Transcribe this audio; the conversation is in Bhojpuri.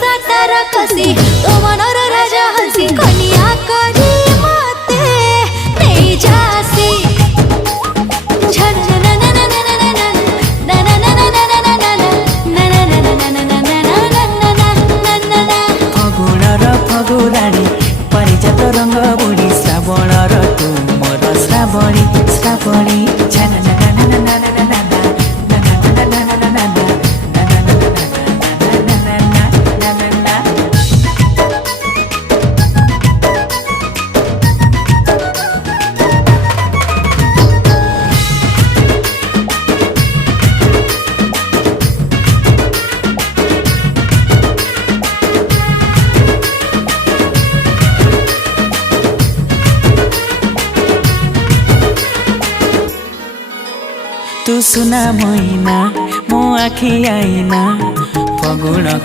सातार कसी तो मनर राजा हसी कनिया करी मते नहीं जासी फगुणर फगुराणी परिजात रंग बुढी श्रावणर तुमर श्रावणी श्रावणी तू सुना मैना मो आखि आईना फगुण